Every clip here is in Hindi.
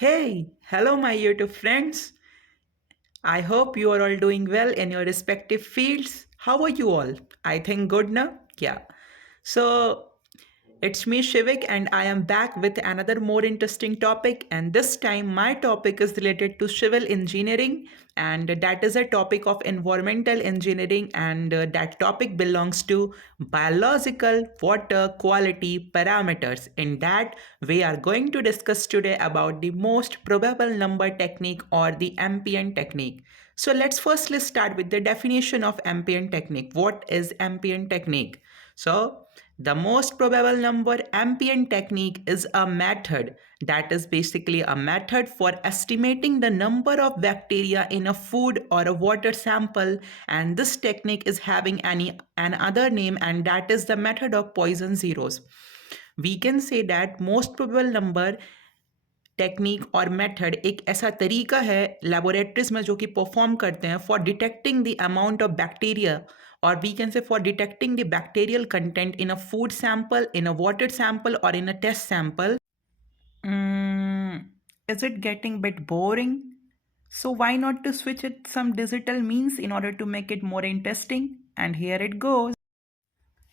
Hey, hello, my YouTube friends. I hope you are all doing well in your respective fields. How are you all? I think good now? Yeah. So, it's me, Shivik, and I am back with another more interesting topic. And this time, my topic is related to civil engineering, and that is a topic of environmental engineering. And that topic belongs to biological water quality parameters. In that, we are going to discuss today about the most probable number technique or the ambient technique. So, let's firstly start with the definition of ambient technique. What is ambient technique? So, the most probable number ambient technique is a method that is basically a method for estimating the number of bacteria in a food or a water sample, and this technique is having another name, and that is the method of Poisson zeros. We can say that most probable number technique और मेथड एक ऐसा तरीका है लेबोरेटरीज में जो कि परफॉर्म करते हैं for detecting the amount of bacteria or we can say for detecting the bacterial content in a food sample, in a water sample, or in a test sample. Mm, is it getting a bit boring? So why not to switch it some digital means in order to make it more interesting? And here it goes.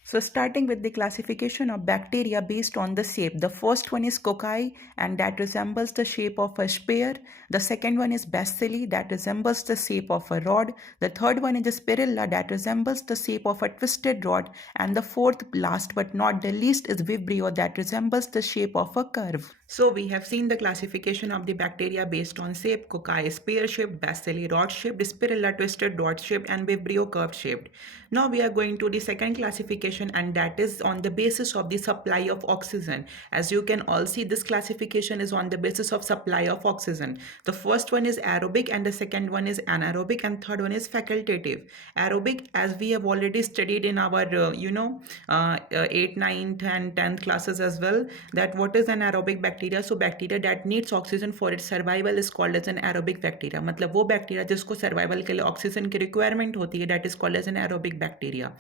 So starting with the classification of bacteria based on the shape. The first one is cocci and that resembles the shape of a spear. The second one is bacilli that resembles the shape of a rod. The third one is spirilla that resembles the shape of a twisted rod. And the fourth, last but not the least, is vibrio that resembles the shape of a curve. So we have seen the classification of the bacteria based on shape, cocci, spear-shaped, bacilli, rod-shaped, spirilla, twisted, rod-shaped, and vibrio curve-shaped. Now we are going to the second classification, and that is on the basis of the supply of oxygen. As you can all see, this classification is on the basis of supply of oxygen. The first one is aerobic and the second one is anaerobic and third one is facultative. Aerobic, as we have already studied in our 8th, 9th and 10th classes as well, that what is an aerobic bacteria. So bacteria that needs oxygen for its survival is called as an aerobic bacteria. मतलब वो bacteria जिसको survival के लिए oxygen की requirement होती है, that is called as an aerobic bacteria.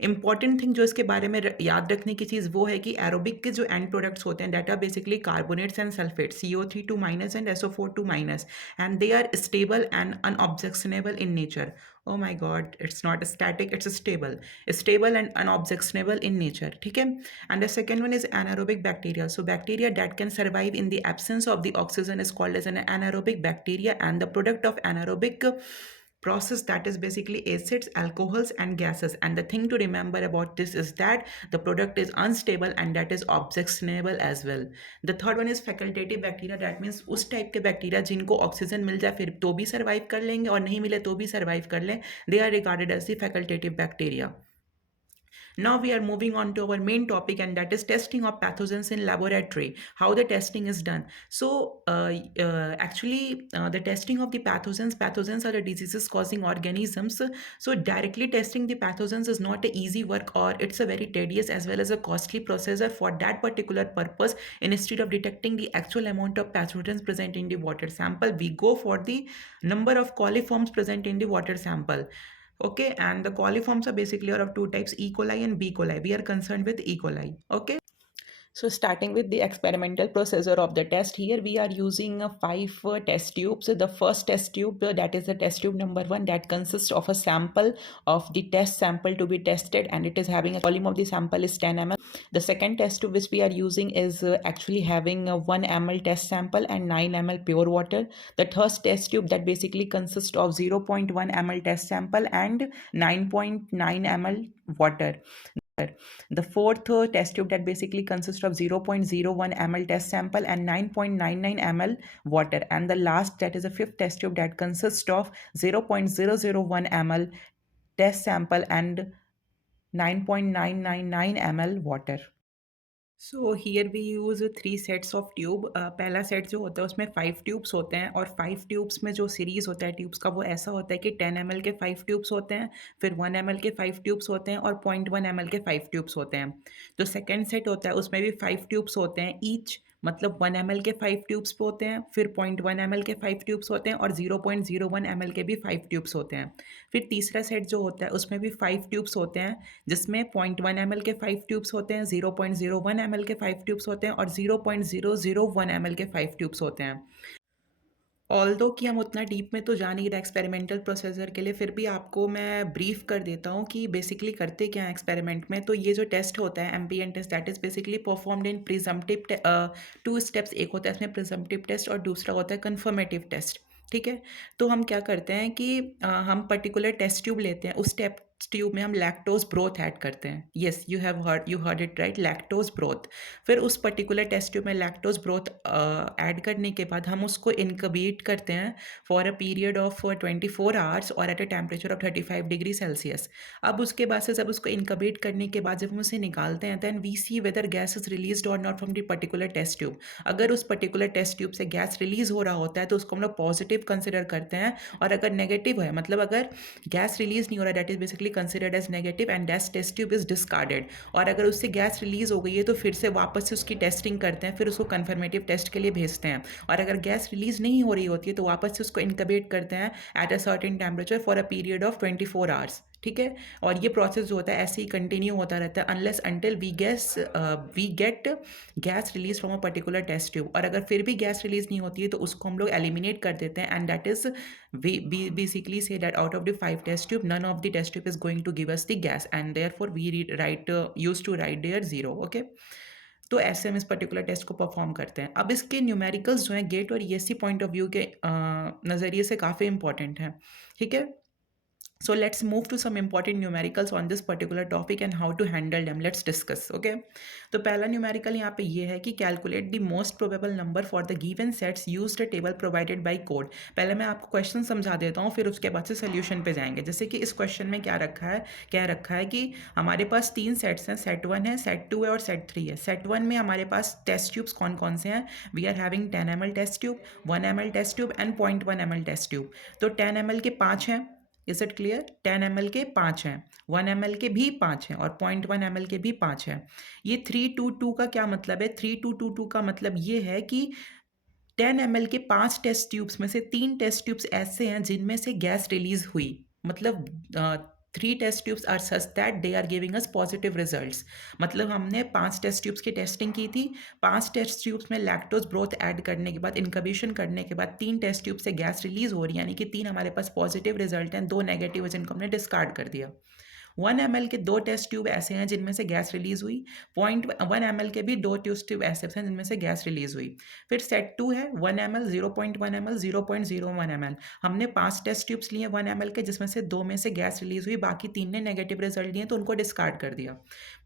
Important thing जो इसके बारे में याद रखने की चीज़ वो है कि aerobic के जो end products होते हैं that are basically carbonates and sulfates, CO3 minus and SO4 minus, and they are stable and unobjectionable in nature. Oh my god, it's not static, it's stable and unobjectionable in nature. ठीक है. And the second one is anaerobic bacteria. So bacteria that can survive in the absence of the oxygen is called as an anaerobic bacteria, and the product of anaerobic process, that is basically acids, alcohols and gases. And the thing to remember about this is that the product is unstable and that is objectionable as well. The third one is facultative bacteria. That means उस टाइप के बैक्टीरिया जिनको ऑक्सीजन मिल जाए फिर तो भी सर्वाइव कर लेंगे और नहीं मिले तो भी सर्वाइव कर लें. They are regarded as the facultative bacteria. Now we are moving on to our main topic, and that is testing of pathogens in laboratory, how the testing is done. So actually the testing of the pathogens are the diseases causing organisms. So directly testing the pathogens is not an easy work, or it's a very tedious as well as a costly procedure for that particular purpose. Instead of detecting the actual amount of pathogens present in the water sample, we go for the number of coliforms present in the water sample. Okay, and the coliforms are basically are of two types, E. coli and B. coli. We are concerned with E. coli. Okay. So starting with the experimental procedure of the test, here we are using five test tubes. The first test tube, that is the test tube number 1, that consists of a sample of the test sample to be tested, and it is having a volume of the sample is 10 ml. The second test tube which we are using is actually having a 1 ml test sample and 9 ml pure water. The third test tube that basically consists of 0.1 ml test sample and 9.9 ml water. The fourth test tube that basically consists of 0.01 ml test sample and 9.99 ml water. And the last, that is a fifth test tube that consists of 0.001 ml test sample and 9.999 ml water. So here we use 3 sets of tube. पहला सेट जो होता है उसमें 5 ट्यूब्स होते हैं, और 5 ट्यूब्स में जो सीरीज़ होता है ट्यूब्स का वो ऐसा होता है कि 10 ml के 5 ट्यूब्स होते हैं, फिर 1 ml के 5 ट्यूब्स होते हैं और 0.1 ml के 5 ट्यूब्स होते हैं. जो सेकंड सेट होता है उसमें भी 5 ट्यूब्स होते हैं ईच, मतलब 1 ml के 5 ट्यूब्स पे होते हैं, फिर 0.1 ml के 5 ट्यूब्स होते हैं और 0.01 ml के भी 5 ट्यूब्स होते हैं। फिर तीसरा सेट जो होता है उसमें भी 5 ट्यूब्स होते हैं, जिसमें 0.1 ml के 5 ट्यूब्स होते हैं, 0.01 ml के 5 ट्यूब्स होते हैं और 0.001 ml के 5 ट्यूब्स होते हैं। ऑल्दो कि हम उतना डीप में तो जा नहीं रहे एक्सपेरिमेंटल प्रोसेसर के लिए, फिर भी आपको मैं ब्रीफ कर देता हूँ कि बेसिकली करते क्या है एक्सपेरिमेंट में। तो ये जो टेस्ट होता है ambient test, that is basically performed in presumptive, 2 steps, एक होता है इसमें प्रिजम्पटिव टेस्ट और दूसरा होता है कन्फर्मेटिव टेस्ट। ठीक है, तो हम क्या करते हैं कि हम पर्टिकुलर टेस्ट ट्यूब लेते हैं, उस टेस्ट ट्यूब में हम लैक्टोज ब्रोथ ऐड करते हैं। Yes, you heard it right, lactose broth. फिर उस पर्टिकुलर टेस्ट ट्यूब में लैक्टोज ब्रोथ ऐड करने के बाद हम उसको इनक्यूबेट करते हैं for a period of 24 hours और at a temperature of 35 degree Celsius. अब उसके बाद से जब उसको इनक्यूबेट करने के बाद जब हम उसे निकालते हैं, then we see whether gas is release और not from the particular test tube. अगर उस पर्टिकुलर टेस्ट ट्यूब से गैस रिलीज हो रहा होता है तो उसको हम लोग पॉजिटिव कंसिडर करते हैं, और अगर नेगेटिव है, मतलब अगर गैस रिलीज नहीं हो रहा, that is basically considered as negative and that test tube is discarded. और अगर उससे गैस रिलीज हो गई है तो फिर से वापस से उसकी टेस्टिंग करते हैं, फिर उसको कन्फर्मेटिव टेस्ट के लिए भेजते हैं। और अगर गैस रिलीज नहीं हो रही होती है तो वापस से उसको इनक्यूबेट करते हैं at a certain temperature for a period of 24 hours. ठीक है, और ये प्रोसेस जो होता है ऐसे ही कंटिन्यू होता रहता है unless until we get gas release from a particular test tube. और अगर फिर भी गैस रिलीज नहीं होती है तो उसको हम लोग एलिमिनेट कर देते हैं, and that is we basically say that out of the 5 test tube, none of the test tube is going to give us the gas, and therefore we used to write there 0. Okay, तो ऐसे हम इस पर्टिकुलर टेस्ट को परफॉर्म करते हैं। अब इसके न्यूमेरिकल्स जो हैं गेट और ईएससी पॉइंट ऑफ व्यू के नज़रिए से काफ़ी इंपॉर्टेंट हैं। ठीक है, so let's move to some important numericals on this particular topic and how to handle them. Let's discuss. Okay, तो पहला न्यूमेरिकल यहाँ पे ये है कि calculate the most probable number for the given sets used a table provided by code. पहले मैं आपको क्वेश्चन समझा देता हूँ, फिर उसके बाद से सोल्यूशन पे जाएंगे। जैसे कि इस क्वेश्चन में क्या रखा है कि हमारे पास 3 सेट्स हैं, सेट 1 है, सेट 2 है और सेट 3 है। सेट 1 में हमारे पास टेस्ट ट्यूब्स कौन कौन से हैं? We are having 10 ml test tube, 1 ml test tube and 0.1 ml test tube. तो 10 ml के 5 हैं, इज इट क्लियर? 10 ml के 5 हैं, 1 ml के भी 5 हैं और 0.1 ml के भी 5 हैं। ये 322 का क्या मतलब है? 3222 का मतलब ये है कि 10 ml के 5 टेस्ट ट्यूब्स में से 3 टेस्ट ट्यूब्स ऐसे हैं जिनमें से गैस रिलीज हुई। मतलब 3 test tubes are such that they are giving us positive results. मतलब हमने 5 टेस्ट ट्यूब्स की टेस्टिंग की थी, 5 टेस्ट ट्यूब्स में लैक्टोज ब्रोथ ऐड करने के बाद, इनकबेशन करने के बाद 3 टेस्ट ट्यूब से गैस रिलीज हो रही है, यानी कि 3 हमारे पास पॉजिटिव रिजल्ट हैं, 2 नेगेटिव है जिनको हमने डिस्कार्ड कर दिया। 1 ml के 2 टेस्ट ट्यूब ऐसे हैं जिनमें से गैस रिलीज हुई, 0.1 ml के भी 2 टेस्ट ट्यूब ऐसे हैं जिनमें से गैस रिलीज हुई। फिर सेट 2 है 1 ml, 0.1 ml, 0.01 ml। हमने 5 टेस्ट ट्यूब्स लिए 1 ml के, जिसमें से 2 में से गैस रिलीज हुई, बाकी 3 ने नेगेटिव रिजल्ट दिए तो उनको डिस्कार्ड कर दिया।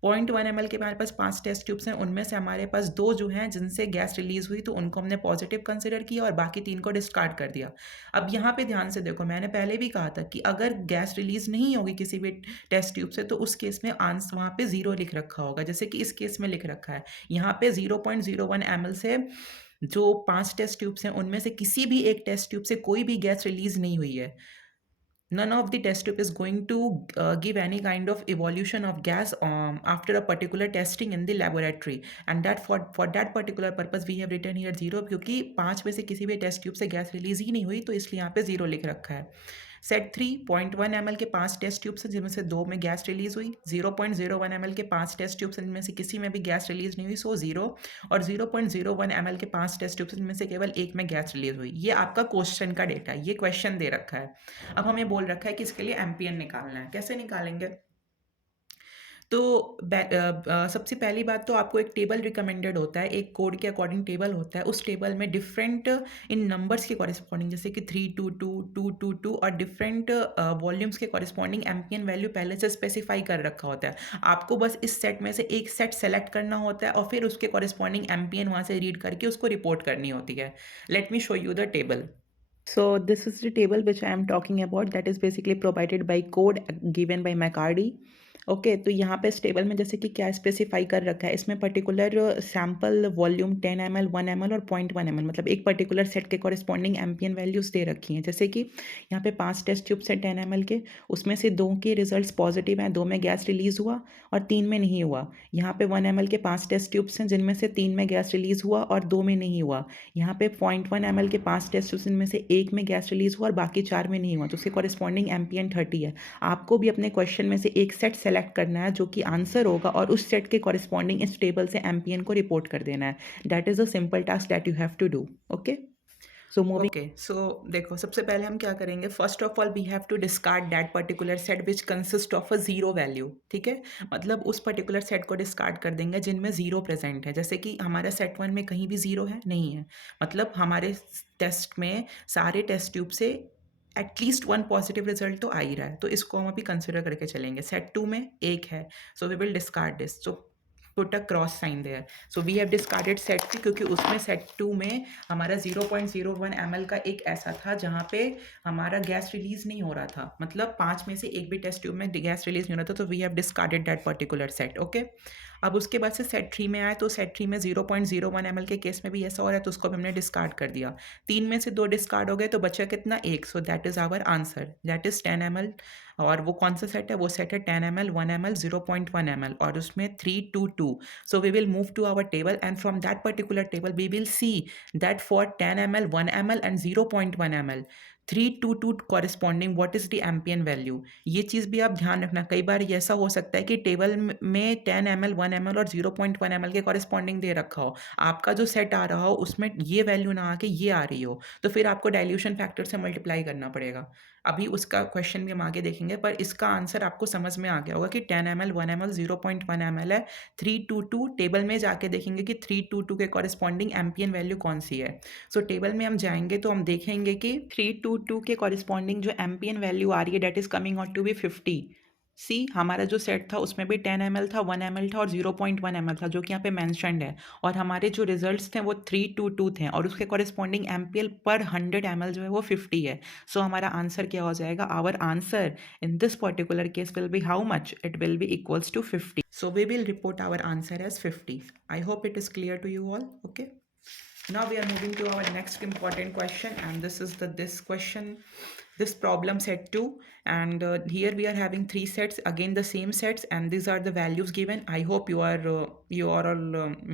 0.1 ml के हमारे पास 5 टेस्ट ट्यूब्स हैं, उनमें से हमारे पास 2 जो हैं जिनसे गैस रिलीज हुई तो उनको हमने पॉजिटिव कंसिडर किया और बाकी 3 को डिस्कार्ड कर दिया। अब यहाँ पे ध्यान से देखो, मैंने पहले भी कहा था कि अगर गैस रिलीज नहीं होगी किसी भी टेस्ट ट्यूब से तो उस केस में आंसर वहाँ पे 0 लिख रखा होगा, जैसे कि इस केस में लिख रखा है। यहाँ पे 0.01 ml से जो 5 टेस्ट ट्यूब्स हैं उनमें से किसी भी एक टेस्ट ट्यूब से कोई भी गैस रिलीज नहीं हुई है। None of the test tube is going to give any kind of evolution of gas after a particular testing in the laboratory, and that for that particular purpose we have written here 0, क्योंकि 5 में से किसी भी टेस्ट ट्यूब से गैस रिलीज ही नहीं हुई तो इसलिए यहाँ पे 0 लिख रखा है। सेट 3 0.1 ml के 5 टेस्ट ट्यूब्स हैं जिनमें से 2 में गैस रिलीज हुई, 0.01 ml के 5 टेस्ट ट्यूब्स हैं जिनमें से किसी में भी गैस रिलीज नहीं हुई, सो 0, और 0.01 ml के 5 टेस्ट ट्यूब्स जिनमें से केवल एक में गैस रिलीज हुई। ये आपका क्वेश्चन का डेटा है, ये क्वेश्चन दे रखा है। अब हमें बोल रखा है कि इसके लिए एम्पियर निकालना है। कैसे निकालेंगे? तो सबसे पहली बात तो आपको एक टेबल रिकमेंडेड होता है, एक कोड के अकॉर्डिंग टेबल होता है। उस टेबल में डिफरेंट इन नंबर्स के कॉरेस्पॉन्डिंग, जैसे कि 322, 222 और डिफरेंट वॉल्यूम्स के कॉरेस्पॉन्डिंग एम्पियर वैल्यू पहले से स्पेसिफाई कर रखा होता है। आपको बस इस सेट में से एक सेट सेलेक्ट करना होता है और फिर उसके कॉरेस्पॉन्डिंग एम्पियर वहाँ से रीड करके उसको रिपोर्ट करनी होती है। Let me show you the table. So this is the table which I am talking about, that is basically provided by code given by McCarty. Okay, तो यहाँ पे इस टेबल में जैसे कि क्या स्पेसिफाई कर रखा है, इसमें particular sample volume 10 ml 1 ml और 0.1 ml मतलब एक पर्टिकुलर सेट के कॉरेस्पॉन्डिंग एम्पियन वैल्यूज़ दे रखी हैं। जैसे कि यहाँ पे 5 टेस्ट ट्यूब्स हैं 10 ml के, उसमें से 2 के रिजल्ट्स पॉजिटिव हैं, 2 में गैस रिलीज़ हुआ और 3 में नहीं हुआ। यहाँ पे 1 ml के 5 टेस्ट ट्यूब्स हैं जिनमें से 3 में गैस रिलीज़ हुआ और 2 में नहीं हुआ। यहाँ पे 0.1 ml के 5 टेस्ट ट्यूब्स इनमें से 1 में गैस रिलीज़ हुआ और बाकी 4 में नहीं हुआ, तो उसके कॉरेस्पॉन्डिंग एम्पियन 30 है। आपको भी अपने क्वेश्चन में से एक सेट सेलेक्ट करना है जो कि आंसर होगा और उस सेट के कॉरेस्पॉन्डिंग इस टेबल से एम्पियन को रिपोर्ट कर देना है। That is a simple task that you have to do. Okay, so moving. Okay, so देखो सबसे पहले हम क्या करेंगे, first of all we have to discard that particular set which consist of a zero value. ठीक है, मतलब उस पर्टिकुलर सेट को डिस्कार्ड कर देंगे जिनमें जीरो प्रेजेंट है। जैसे कि हमारा सेट वन में कहीं भी जीरो है नहीं है, मतलब हमारे टेस्ट में सारे टेस्ट ट्यूब से एटलीस्ट वन पॉजिटिव रिजल्ट तो आ ही रहा है, तो इसको हम अभी कंसिडर करके चलेंगे। सेट टू में एक है, so we will discard this, so put a cross sign there. So we have discarded set two क्योंकि उसमें सेट टू में हमारा 0.01 ml का एक ऐसा था जहाँ पे हमारा गैस रिलीज नहीं हो रहा था, मतलब 5 में से एक भी टेस्ट ट्यूब में गैस रिलीज नहीं हो रहा था, तो we have discarded that particular set. Okay, अब उसके बाद से सेट थ्री में आए तो सेट थ्री में 0.01 ml के केस में भी ऐसा हो रहा है, तो उसको भी हमने डिस्कार्ड कर दिया। 3 में से 2 डिस्कार्ड हो गए तो बचा कितना, एक। So that is our answer, that is 10 ml। और वो कौन सा सेट है, वो सेट है 10 ml 1 ml 0.1 ml और उसमें 3 2 2। So we will move to our table and from that particular table we will see that for 10 ml 1 ml and 0.1 ml 3 to 2 corresponding what is the ambient value। ये चीज़ भी आप ध्यान रखना, कई बार ये ऐसा हो सकता है कि टेबल में 10 ml 1 ml और 0.1 ml के कॉरेस्पॉन्डिंग दे रखा हो, आपका जो सेट आ रहा हो उसमें ये वैल्यू ना आके ये आ रही हो, तो फिर आपको डाइल्यूशन फैक्टर से मल्टीप्लाई करना पड़ेगा। अभी उसका क्वेश्चन भी हम आगे देखेंगे, पर इसका आंसर आपको समझ में आ गया होगा कि 10 ml 1 ml 0.1 ml है। 322 टेबल में जाके देखेंगे कि 322 के कॉरेस्पॉन्डिंग एम्पियन वैल्यू कौन सी है। सो टेबल में हम जाएंगे तो हम देखेंगे कि 322 के कॉरेस्पॉन्डिंग जो एम्पियन वैल्यू आ रही है that is coming out to be 50। See, हमारा जो सेट था उसमें भी 10 ml था, 1 ml था और 0.1 ml था जो कि यहाँ पे मैंशनड है, और हमारे जो रिजल्ट्स थे वो 322 थे और उसके कॉरेस्पॉन्डिंग एम्पियल पर 100 ml जो है वो 50 है। सो हमारा आंसर क्या हो जाएगा, our answer in this particular case will be how much, it will be equals to 50। so we will report our answer as 50। I hope it is clear to you all। okay, now we are moving to our next important question, and this is this question, this problem set 2, and here we are having 3 sets, again the same sets, and these are the values given। I hope you are all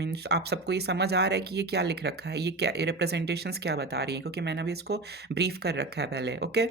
means आप सबको ये समझ आ रहा है कि ये क्या लिख रखा है, ये क्या रिप्रेजेंटेशंस क्या बता रही हैं, क्योंकि मैंने अभी इसको ब्रीफ कर रखा है पहले। ओके,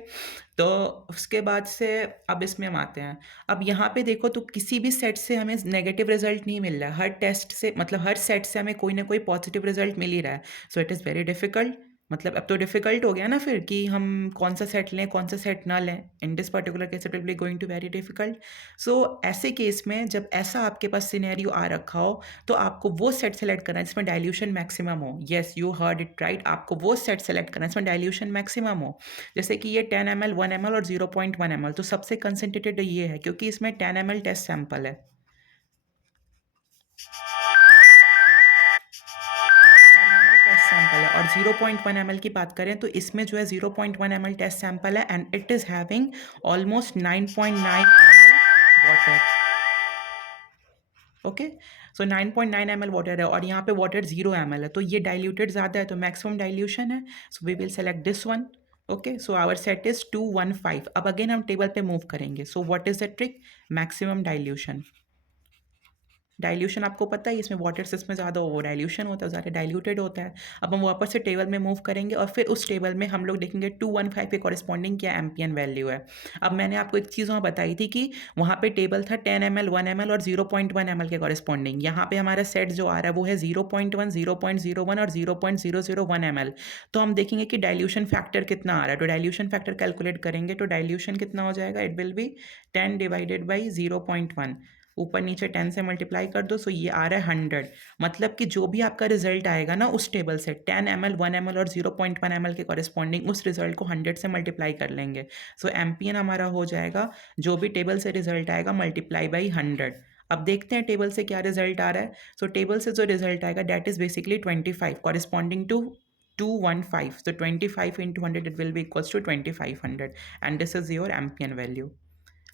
तो उसके बाद से अब इसमें हम आते हैं। अब यहाँ पे देखो तो किसी भी सेट से हमें नेगेटिव रिजल्ट नहीं मिल रहा है, हर टेस्ट से मतलब हर सेट से हमें कोई ना कोई पॉजिटिव रिजल्ट मिल ही रहा है। So it is very difficult, मतलब अब तो डिफिकल्ट हो गया ना फिर कि हम कौन सा सेट लें कौन सा सेट ना लें। In this particular case it will be going to very difficult. So ऐसे केस में जब ऐसा आपके पास सिनेरियो आ रखा हो तो आपको वो सेट सेलेक्ट करना है जिसमें डाइल्यूशन मैक्सिमम हो। Yes, you heard it right, आपको वो सेट सेलेक्ट करना है जिसमें डाइल्यूशन मैक्सिमम हो। जैसे कि ये 10 ml 1 ml और 0.1 ml, तो सबसे कंसनट्रेटेड ये है क्योंकि इसमें 10 ml टेस्ट सैंपल है, टेस्ट सैंपल है। और 0.1 ml की बात करें तो इसमें जो है 0.1 ml टेस्ट सैंपल है and it is having almost 9.9 ml water. Okay, so 9.9 ml water है और यहाँ पे वाटर 0 ml है, तो ये डाइल्यूटेड ज़्यादा है तो मैक्सिमम डाइल्यूशन है। So we will select this one. Okay, so our set is 215। अब अगेन हम टेबल पे मूव करेंगे। So what is the trick, maximum dilution. Dilution आपको पता है इसमें वाटर से इसमें ज़्यादा वो डाइल्यूशन होता है, ज़्यादा डाइल्यूटेड होता है। अब हम वापस से टेबल में मूव करेंगे और फिर उस टेबल में हम लोग देखेंगे 215 के कॉरेस्पॉन्डिंग क्या एम्पियन वैल्यू है। अब मैंने आपको एक चीज़ वहाँ बताई थी कि वहाँ पे टेबल था 10 ml 1 ml और 0.1 ml के कॉरेस्पॉन्डिंग। यहाँ पे हमारा सेट जो आ रहा है वो है 0.1 0.01 और 0.001 ml। तो हम देखेंगे कि डाइल्यूशन फैक्टर कितना आ रहा है, तो डाइल्यूशन फैक्टर कैलकुलेट करेंगे तो डाइल्यूशन कितना हो जाएगा, it will B 10 divided by 0.1, ऊपर नीचे 10 से मल्टीप्लाई कर दो, सो ये आ रहा है 100। मतलब कि जो भी आपका रिजल्ट आएगा ना उस टेबल से 10 ml 1 ml और 0.1 ml के कॉरेस्पॉन्डिंग उस रिजल्ट को 100 से मल्टीप्लाई कर लेंगे। सो एम्पियन हमारा हो जाएगा जो भी टेबल से रिजल्ट आएगा मल्टीप्लाई बाई 100। अब देखते हैं टेबल से क्या रिजल्ट आ रहा है। सो टेबल से जो रिजल्ट आएगा that is basically 25 corresponding to 215। So 25 into 100 it will be equals to 2500 and this is your ambient value।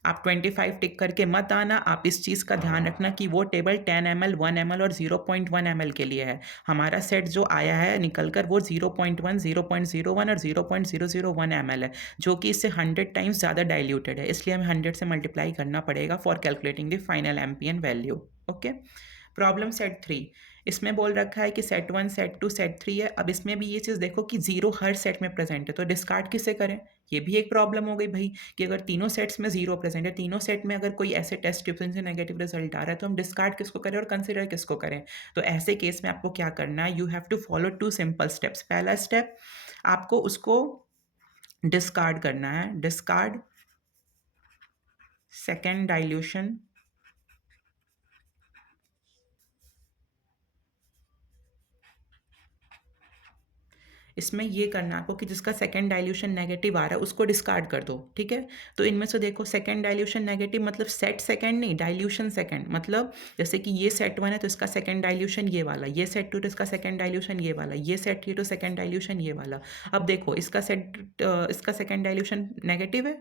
आप 25 टिक करके मत आना। आप इस चीज़ का ध्यान रखना कि वो टेबल 10 ml, 1 ml और 0.1 ml के लिए है। हमारा सेट जो आया है निकल कर वो 0.1, 0.01 और 0.001 ml है, जो कि इससे 100 टाइम्स ज़्यादा डाइल्यूटेड है, इसलिए हमें 100 से मल्टीप्लाई करना पड़ेगा for calculating the final MPN value. Okay. Problem set 3, इसमें बोल रखा है कि सेट 1, सेट 2, सेट 3 है। अब इसमें भी ये चीज़ देखो कि 0 हर सेट में प्रेजेंट है, तो डिस्कार्ड किसे करें? ये भी एक प्रॉब्लम हो गई भाई, कि अगर तीनों सेट्स में 0 प्रेजेंट है, तीनों सेट में अगर कोई ऐसे टेस्ट ट्यूशन से नेगेटिव रिजल्ट आ रहा है, तो हम डिस्कार्ड किसको करें और कंसिडर किसको करें? तो ऐसे केस में आपको क्या करना है, you have to follow 2 simple steps. पहला स्टेप, आपको उसको डिस्कार्ड करना है। डिस्कार्ड सेकेंड डाइल्यूशन, इसमें ये करना है आपको कि जिसका सेकंड डाइल्यूशन नेगेटिव आ रहा है उसको डिस्कार्ड कर दो, ठीक है? तो इनमें से देखो, सेकंड डाइल्यूशन नेगेटिव मतलब सेट सेकंड नहीं, डाइल्यूशन सेकंड। मतलब जैसे कि ये सेट 1 है तो इसका सेकंड डाइल्यूशन ये वाला, ये सेट 2 तो इसका सेकंड डाइल्यूशन ये वाला, ये सेट 3 तो सेकंड डाइल्यूशन ये वाला। अब देखो, इसका सेकंड डाइल्यूशन नेगेटिव है,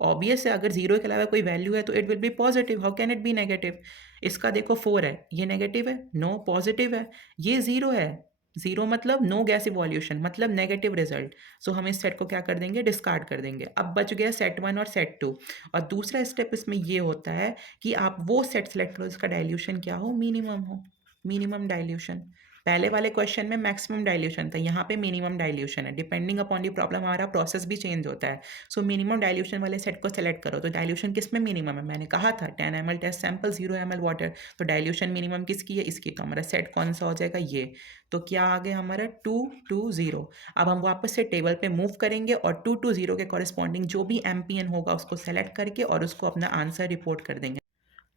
ऑब्वियस है। अगर जीरो के अलावा कोई वैल्यू है तो it will B positive, how can it be negative? इसका देखो 4 है, ये नेगेटिव है? नो, पॉजिटिव है। ये जीरो है, जीरो मतलब नो गैस इवोल्यूशन, मतलब नेगेटिव रिजल्ट। सो हम इस सेट को क्या कर देंगे, डिस्कार्ड कर देंगे। अब बच गया सेट 1 और सेट 2। और दूसरा स्टेप इसमें ये होता है कि आप वो सेट सेलेक्ट करो जिसका डाइल्यूशन क्या हो, मिनिमम हो, मिनिमम डाइल्यूशन। पहले वाले क्वेश्चन में मैक्सिमम डाइल्यूशन था, यहाँ पे मिनिमम डाइल्यूशन है। डिपेंडिंग अपॉन दी प्रॉब्लम हमारा प्रोसेस भी चेंज होता है। सो मिनिमम डाइल्यूशन वाले सेट को सेलेक्ट करो। तो डाइल्यूशन किस में मिनिमम है, मैंने कहा था 10 ml test sample, 0 ml water. तो डाइल्यूशन मिनिमम किसकी है, इसकी। तो हमारा सेट कौन सा हो जाएगा, ये। तो क्या आ गया हमारा 2 2 0। अब हम वापस से टेबल पे मूव करेंगे और 2 2 0 के कॉरेस्पॉन्डिंग जो भी एम्पियन होगा उसको सेलेक्ट करके और उसको अपना आंसर रिपोर्ट कर देंगे।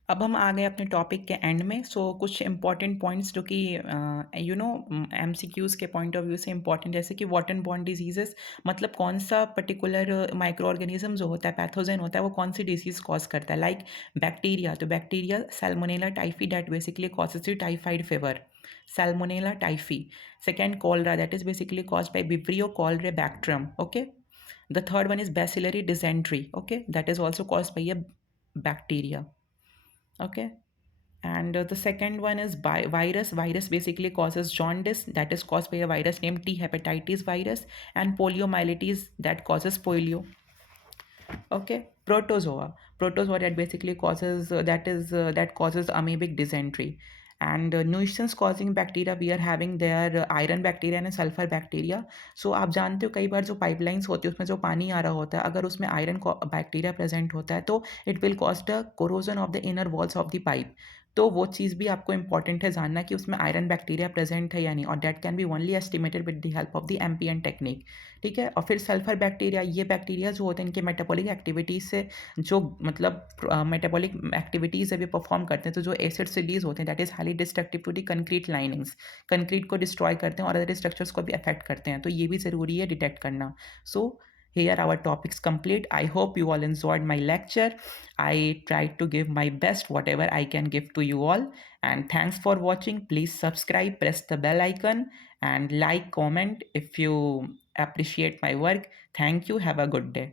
अब हम आ गए अपने टॉपिक के एंड में। सो कुछ इंपॉर्टेंट पॉइंट्स जो कि एमसीक्यूज़ के पॉइंट ऑफ व्यू से इंपॉर्टेंट, जैसे कि वाटर बॉर्न डिजीजेस, मतलब कौन सा पर्टिकुलर माइक्रो ऑर्गेनिज्म जो होता है, पैथोजन होता है, वो कौन सी डिजीज कॉज करता है। लाइक बैक्टीरिया, तो bacteria Salmonella typhi, that basically causes the typhoid fever, Salmonella typhi. Second cholera, that is basically caused by Vibrio cholerae bacterium. Okay. The third one is bacillary dysentery, okay, that is also caused by a bacteria, okay. And the second one is virus basically causes jaundice, that is caused by a virus named T hepatitis virus, and poliomyelitis, that causes polio. Okay. Protozoa that basically causes that causes amoebic dysentery. And nuisance causing bacteria, we are having there iron bacteria and sulfur bacteria. So आप जानते हो कई बार जो पाइपलाइंस होती है उसमें जो पानी आ रहा होता है, अगर उसमें आयरन बैक्टीरिया प्रेजेंट होता है तो it will cause the corrosion of the inner walls of the pipe. तो वो चीज़ भी आपको इंपॉर्टेंट है जानना कि उसमें आयरन बैक्टीरिया प्रेजेंट है या नहीं, और that can be only estimated with the help of the MPN technique, ठीक है। और फिर सल्फर बैक्टीरिया, ये बैक्टीरिया जो होते हैं इनके मेटाबॉलिक एक्टिविटीज़ से जो मतलब मेटाबॉलिक एक्टिविटीज़ है भी परफॉर्म करते हैं, तो जो एसिड्स रिलीज होते हैं that is highly destructive to the concrete linings, concrete को डिस्ट्रॉय करते हैं और अदर स्ट्रक्चर्स को भी अफेक्ट करते हैं, तो ये भी ज़रूरी है डिटेक्ट करना। सो here our topics complete. I hope you all enjoyed my lecture. I tried to give my best whatever I can give to you all, and thanks for watching. Please subscribe, press the bell icon, and like, comment if you appreciate my work. Thank you. Have a good day.